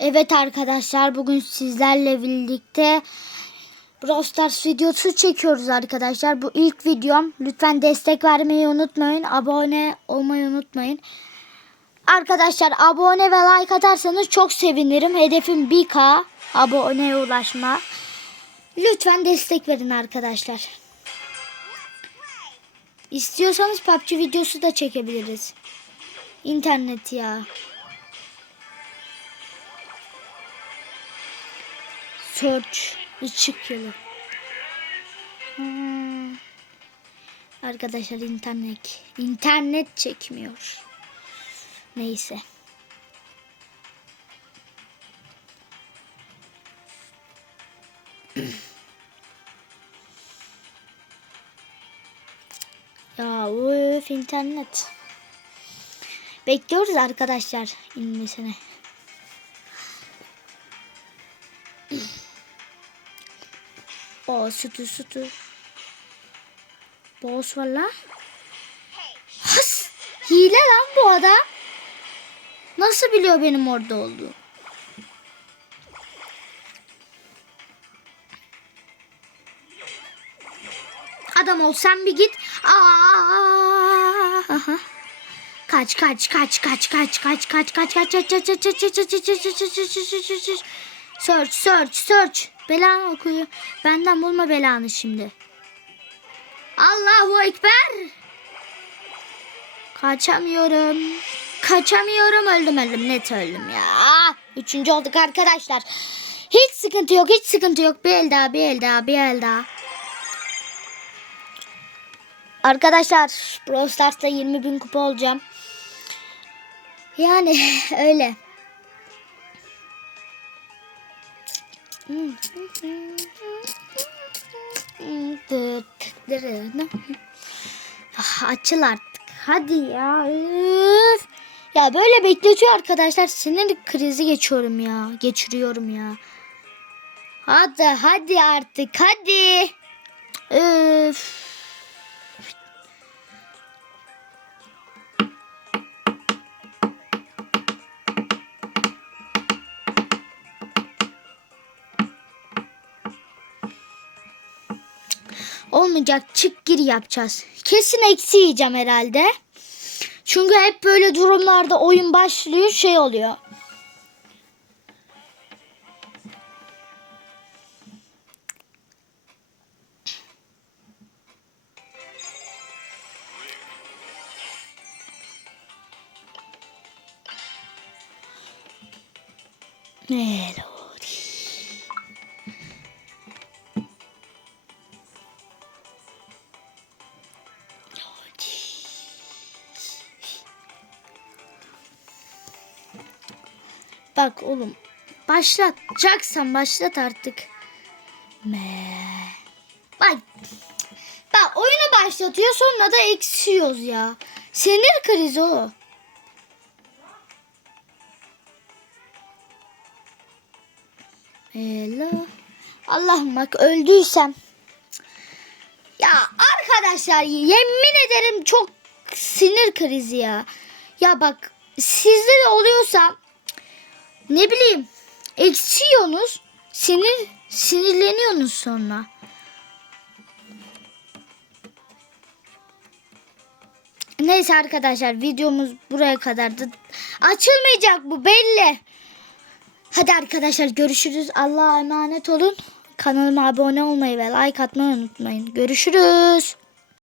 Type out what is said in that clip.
Evet arkadaşlar bugün sizlerle birlikte Brawl videosu çekiyoruz arkadaşlar. Bu ilk videom. Lütfen destek vermeyi unutmayın. Abone olmayı unutmayın. Arkadaşlar abone ve like atarsanız çok sevinirim. Hedefim 1K aboneye ulaşma. Lütfen destek verin arkadaşlar. İstiyorsanız PUBG videosu da çekebiliriz. İnternet ya. Search ışık yılı. Hmm. Arkadaşlar internet internet çekmiyor. Neyse. ya öf internet. Bekliyoruz arkadaşlar inmesine. O sütü sütü. Boss var lan. Has! Hile lan bu adam. Nasıl biliyor benim orada olduğumu? Adam ol sen bir git. Aa! Kaç kaç kaç kaç kaç kaç kaç kaç kaç kaç kaç kaç kaç kaç kaç kaç kaç kaç kaç kaç Search search search. Belanı okuyor. Benden bulma belanı şimdi. Allahu Ekber. Kaçamıyorum. Kaçamıyorum öldüm öldüm net öldüm ya. Üçüncü olduk arkadaşlar. Hiç sıkıntı yok hiç sıkıntı yok. Bir el daha bir el daha bir el daha. Arkadaşlar Brawl Stars'ta 20 bin kupa olacağım. Yani öyle. Açıl artık. Hadi ya. Üf. Ya böyle bekletiyor arkadaşlar. Sinir krizi geçiyorum ya. Geçiriyorum ya. Hadi hadi artık hadi. Üf. Olmayacak çık gir yapacağız. Kesin eksi yiyeceğim herhalde. Çünkü hep böyle durumlarda oyun başlıyor şey oluyor. Melody. Bak oğlum başlatacaksan başlat artık. Me. Bak. Bak oyunu başlatıyor sonra da eksiyoruz ya. Sinir krizi o. Hello. Allah'ım bak öldüysem. Ya arkadaşlar yemin ederim çok sinir krizi ya. Ya bak sizde de oluyorsa ne bileyim eksiyorsunuz sinir sinirleniyorsunuz sonra. Neyse arkadaşlar videomuz buraya kadardı. Açılmayacak bu belli. Hadi arkadaşlar görüşürüz. Allah'a emanet olun. Kanalıma abone olmayı ve like atmayı unutmayın. Görüşürüz.